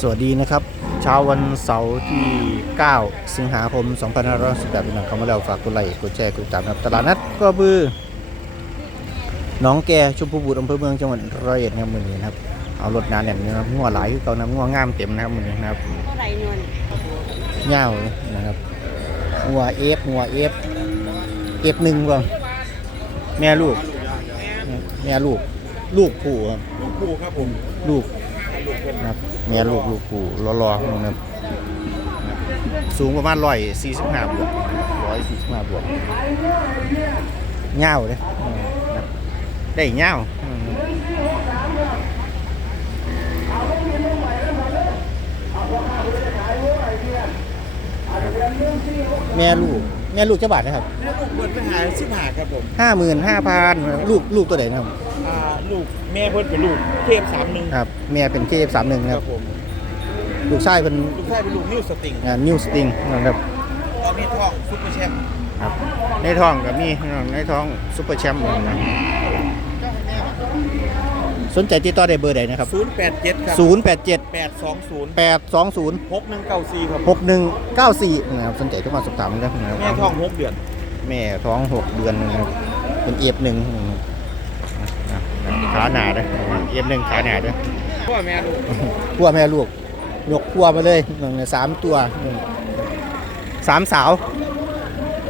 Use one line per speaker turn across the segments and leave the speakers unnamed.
สวัสดีนะครับ เช้าวันเสาร์ที่ 9 สิงหาคม 2518เป็นหนังคำว่าแล้วฝากกดไลค์กดแชร์กดติดตามนะครับตลาดนัดก็บือน้องแกชุมพูบุตรอำเภอเมืองจังหวัดร้อยเอ็ดครับมือนี้นะครับเอารถนาแน่นนะครับงัวหลายคือเก่านะงัวงามเต็มนะครับมือนี้นะครับ
เท่าไหร่นวล
เงาเลยนะครับงัวเอฟงัวเอฟเอฟหนึ่งก่แม่ลูก แม่ลูก ลูกผู้ครับ
ลูกปูครับผม
ลูกนะครับ แม่ลูกลูกปู่รอๆนะครับสูงประมาณร้อยสี่สิบห้าบวกร้อยสี่สิบห้าบวกเงาวเลยอืมนะครับได้เงาวอืมแม่ลูกแม่ลูกเจ้าบาทนะครับ
แม่ลูกเปิดไปหาสิบหาครับผม
ห้าหมื่นห้าพันลูกลูกตัวไหนนะครับ
อ่าลูกแม่เพิ่นเป็นลูกเทพสามหนึ่ง
ครับแม่เป็นเคฟสามหนึ่ง
ค
ค
รั
รั
บบผม
ลูกชายเป็น
ลูกชายเป็นลูกนิวสติง
นิวสติงนะครับ
ตอนนี้ท้องซุปเปอร์แชมป์
ครับในท้องกับมีในท้องซุปเปอร์แชมป์นะสนใจติดต่อได้เบอร์ใดนะครับ
ศูนย์แปดเจ็ดครับ
087
แปดสองศูนย์
820
หกหนึ่งเก้าสี่ครับ
6194นะครับสนใจก็มาสอบถามได้นะครับ
แม่ท้องหกเดือน
แม่ท้อง 6 เดือนนะครับเป็นเอฟหนึ่งนะครับ ขาหนาด้วยเอฟหนึ่งขาหนาด้วย
พ่อแม่ลูก
พัวแม่ลูกยกพัวมาเลยหนึ่งสามตัวสามสาว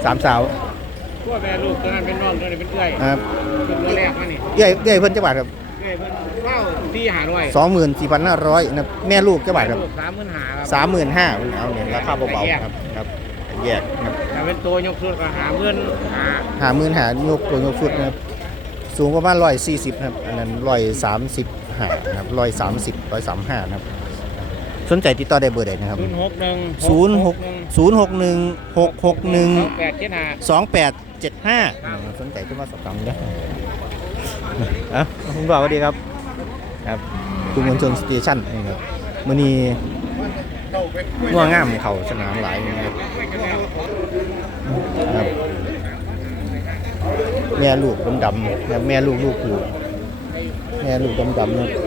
สามสาว
พ่อแม่ลูกตัวนั้นเป็นน้องตัวนี้เป็นเอื้อย
ครับ
เป็นตัวแรกมานี่
เอ้ยเอ้ยเพิ่นจังหวัดครับ
เอื้อยเพิ่นเข้าที่หาร้อย
สองหมื่นสี่พันห้าร้อยนะแม่ลูกจังหวัดครับ
ลูกสามหมื่นหาครับ
สามหมื่นห้าเอาเนี่ยราคาเบาๆครับครับแยกครับ
แต่เป็นตัวยกสุดก็หาเงินหา
หาหมื่นหายกตัวยกชุดนะครับ สูงประมาณร้อยสี่สิบครับ อันนั้นร้อยสามสิบห้านะครับร้อยสามสิบร้อยสามห้านะครับ สนใจติดต่อได้เบอร์ใดนะครับ
ศูนย์หกหนึ่ง
ศูนย์หกศูนย์หกหนึ่งหกหกหนึ่ง
แปดเจ็ดห้า
สองแปดเจ็ดห้าสนใจขึ้นมาสอบถามนะอะคุณบ่าวสวัสดีครับ ครับคุณมวลชนสเตชันนะครับมื่อนี้ง่วงง่ามเขาสนามหลายนะครับครับ แม่ลูกดำๆนะครับแม่ลูกลูกผูแม่ลูกดำๆนะครับ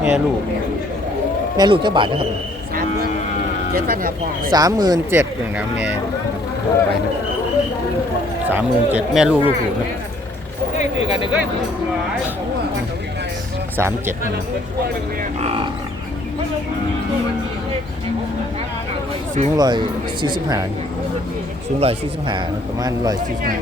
แม่ลูก แม่ลูกเจ้าบาทนะครับ
สามหมื่นเจ็ดพันครับพ่อ
สามหมื่นเจ็ดอย่างนะแม่ลงไปนะสามหมื่นเจ็ดแม่ลูกลูกผูนะสามเจ็ดนะสูงร้อยสี่สิบห้า สูงร้อยสี่สิบห้าประมาณร้อยสี่สิบห้า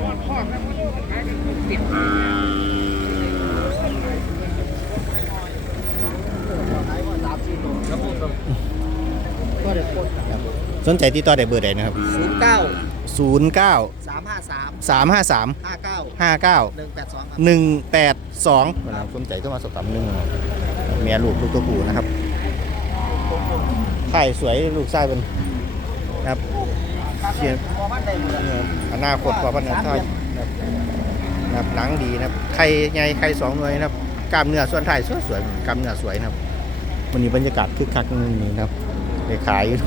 สนใจติดต่อได้เบอร์ใดนะครับ
ศูนย์เก้า
ศูนย์เก้า
สามห้าสาม
สามห้าสาม
ห้าเก้า
ห้าเก้า
หนึ่งแปดสองครับ
หนึ่งแปดสองนะครับสนใจต้องมาสอบถามหนึ่งเมียลูกลูกตัวผู้นะครับถ่ายสวยลูกชายเป็นนะครับ เขียนเอ่ออนาคตกว่าพันธุ์ไทยนะครับนะครับหนังดีนะครับไข่ใหญ่ไข่สองหน่วยนะครับกล้ามเนื้อส่วนถ่ายสวยสวยๆกล้ามเนื้อสวยนะครับวันนี้บรรยากาศคึกคักนี่นะครับไปขายอยู่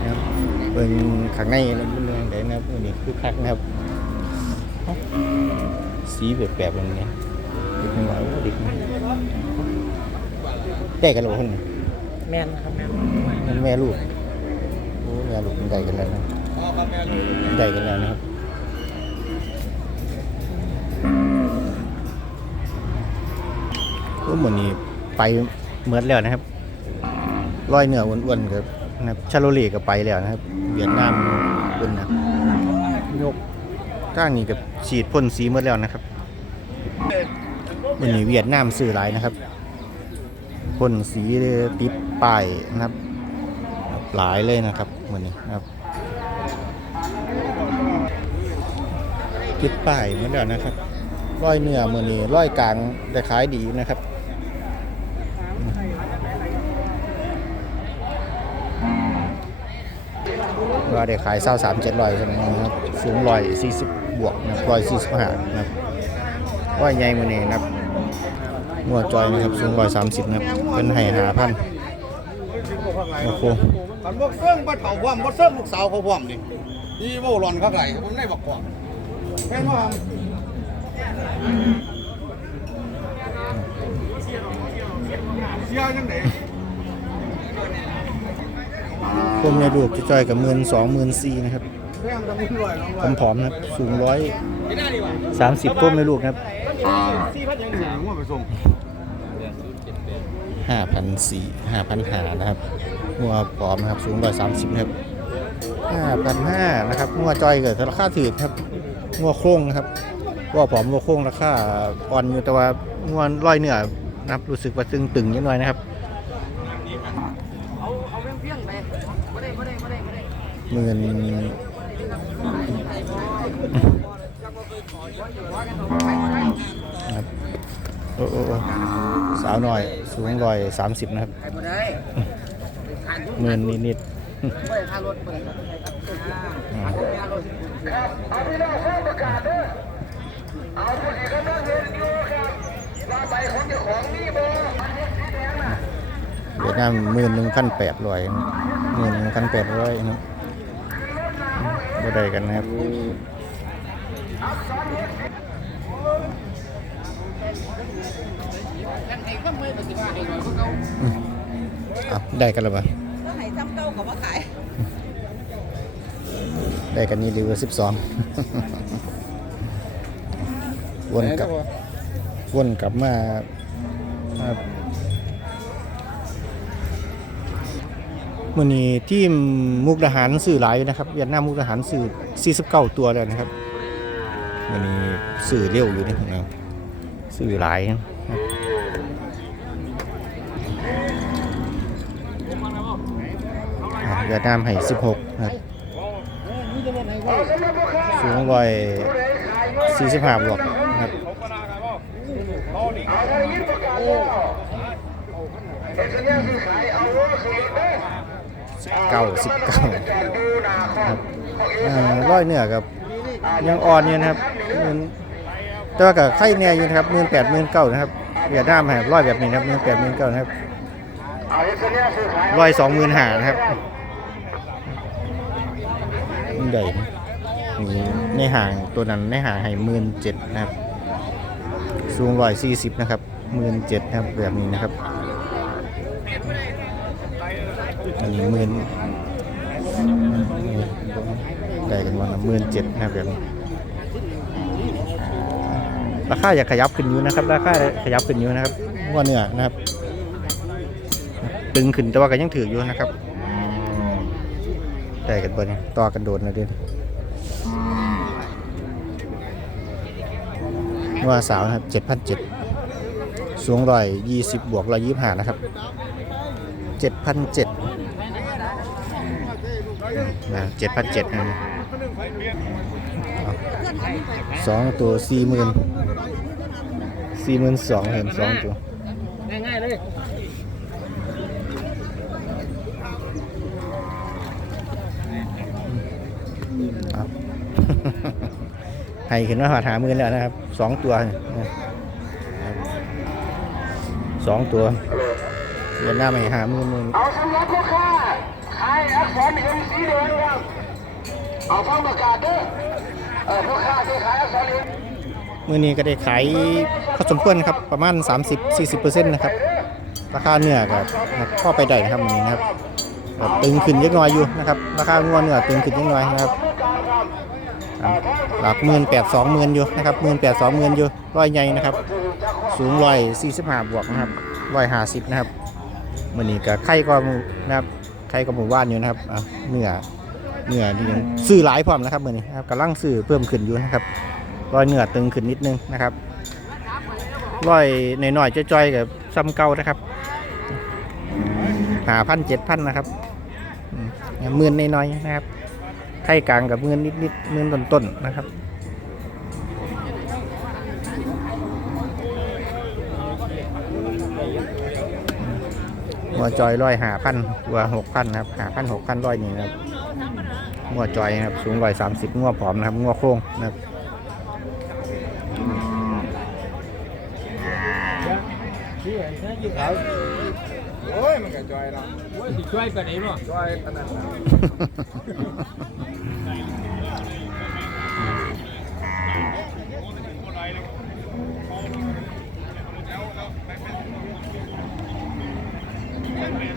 นะครับเป็นข้างในนะเป็นเรื่องใดนะครับวันนี้คึกคักนะครับสีแบบแบบๆแบบนี้เด็กน้อยโอ้เด็กน้อยได้กันแล้วบ่คนนี้
แมนครับแมน
มันแม่ลูกโอ้ แม่ลูกมันได้กันแล้วนะได้กันแล้วนะครับโอ้หมดนี้ไปเมือดแล้วนะครับร้อยเหนืออ้วนๆครับนะครับชาโลเลก็ไปแล้วนะครับเวียดนามเป็นนะยกก้างนี้กับฉีดพ่นสีเมือดแล้วนะครับวันนี้เวียดนามซื้อหลายนะครับพ่นสีติดป้ายนะครับ หลายเลยนะครับ วันนี้ครับติดป้ายเหมือนเดิมนะครับร้อยเนื้อมือนี้ร้อยกลางแต่ขายดีนะครับว่าได้ขายเศร้าสามเจ็ดร้อยใช่ไหมครับสูงร้อยสี่สิบบวกนะร้อยสี่สิบห้านะครับว่าใหญ่มือนี้นะครับหัวจอยนะครับสูงร้อยสามสิบนะครับเป็นไห่หาพันโอ้โห
คันบ่เสื่องบ่เฒ่าพร้อมบ่เสื่องลูกสาวเขาพร้อมนี่นี่เว้าหลอนเขาไกผมได้บักกว่าแม่นบ่ครับยาจังไหน
พวกแม่ลูกจะจอยกับหมื่นสองหมื่นสี่นะครับ
แพงจังเลยร้อยน้อง
ผมผอมนะครับสูงร้อยสามสิบก้มแม่ลูกนะครับ
สี่พันยังถึงว่าไปส่ง
ห้าพันสี่ห้าพันหานะครับ งัวผอมนะครับสูงร้อยสามสิบครับห้าพันห้านะครับงัวจอยเกิดราคาถือครับงัวโค้งนะครับงัวผอมงัวโค้งราคาอ่อนอยู่แต่ว่างัวร้อยเหนือนะครับรู้สึกว่าตึงตึงนิดหน่อยนะครับหมื่นครับโอ้โอ้โอ้สาวหน่อยสูงร้อยสามสิบนะครับ
ไปบ่ได้ขานทุก
หมื่นนิด
บ่ได้ค่ารถเด
ๆอืม
ค่ารถ
เวียดนามหมื่นหนึ่งพันแปดร้อยหมื่นหนึ่งพันแปดร้อยนะบ่ได้กันนะครับได้กันแล้วปะ
ก็ให้ซ้ำเก้ากับว่าขาย
ได้กันนี่ดีกว่าสิบสองวนกลับวนกลับมาครับมื่อนี้ทีมมุกดาหารสื่อหลายอยู่นะครับเวียดนามมุกดาหารสื่อ49ตัวแล้วนะครับมื่อนี้สื่อเร็วอยู่นี่นะสื่อหลายนะครับอะ เวียดนามให้16ครับสูงร้อยสี่สิบห้าบวกครับเก้าสิบเก้าครับอ่อร้อยเนื้อกับ ยังอ่อนอยู่นะครับหมื่นแต่ว่ากับไข่เนี่ยอยู่นะครับหมื่นแปดหมื่นเก้านะครับเวียดนามครับร้อยแบบนี้นะครับหมื่นแปดหมื่นเก้านะครับร้อยสองหมื่นห้านะครับ ใหญ่นี่ในห่างตัวนั้นในห่างให้หมื่นเจ็ดนะครับ สูงร้อยสี่สิบนะครับหมื่นเจ็ดนะครับแบบนี้นะครับอันนี้หมื่นได้กันวันละหมื่นเจ็ดนะครับแบบนี้ราคาอยากขยับขึ้นอยู่นะครับ ราคาขยับขึ้นอยู่นะครับว่าเนื้อนะครับ ตึงขึ้นแต่ว่าก็ยังถืออยู่นะครับ ได้กันบ่นต่อกันโดดนะเด่นว่าสาวนะครับเจ็ดพันเจ็ดสูงร้อยยี่สิบบวกร้อยยี่ห้านะครับเจ็ดพันเจ็ดนะเจ็ดพันเจ็ดนะสองตัวสี่หมื่นสี่หมื่นสองเห็นสองตัว
ง่ายๆเลย
เอา ให้ขึ้นมาหาหามื่นแล้วนะครับสองตัวสองตัวเดือนหน้าไม่หามื่นหมื่น
เอาสำหรับลูกค้าขายอักษรเอ็มสีแดงครับเอาฟังประกาศเด้อเออลูกค้าที่ขายอักษรเอ็ม
มือนี้ก็ได้ขายพอสมควรครับประมาณ 30-40%นะครับราคาเนื้อกับพ่อไปได้นะครับมือนี้นะครับแบบตึงขึ้นเล็กน้อยอยู่นะครับราคางัวเนื้อตึงขึ้นเล็กน้อยนะครับ หลักหมื่นแปดสองหมื่นอยู่นะครับหมื่นแปดสองหมื่นอยู่ร้อยใหญ่นะครับ สูงร้อยสี่สิบห้าบวกนะครับร้อยห้าสิบนะครับมื่อนี้ก็ไข่ก็นะครับไข่ก็หมู่บ้านอยู่นะครับเนื้อเนื้อดีซื้อหลายพร้อมนะครับมื่อนี้ครับกำลังซื้อเพิ่มขึ้นอยู่นะครับร้อยเนื้อตึงขึ้นนิดนึงนะครับร้อยในหน่อยๆจ้อยๆกับซ้ำเก่านะครับหาพันเจ็ดพันนะครับหมื่นในน้อยๆนะครับ ไทยกลางกับหมื่นนิดๆหมื่นต้นๆนะครับ หัวจอยร้อยหาพันหัวหกพันนะครับหาพันหกพันร้อยนี่นะครับงัวจอยนะครับสูงร้อยสามสิบงัวผอมนะครับงัวโค้งนะครับ
โอ้ยมันก็จอยเนาะ
สิช่วยกันไหนบ่
จอยขนาดนั้น
อ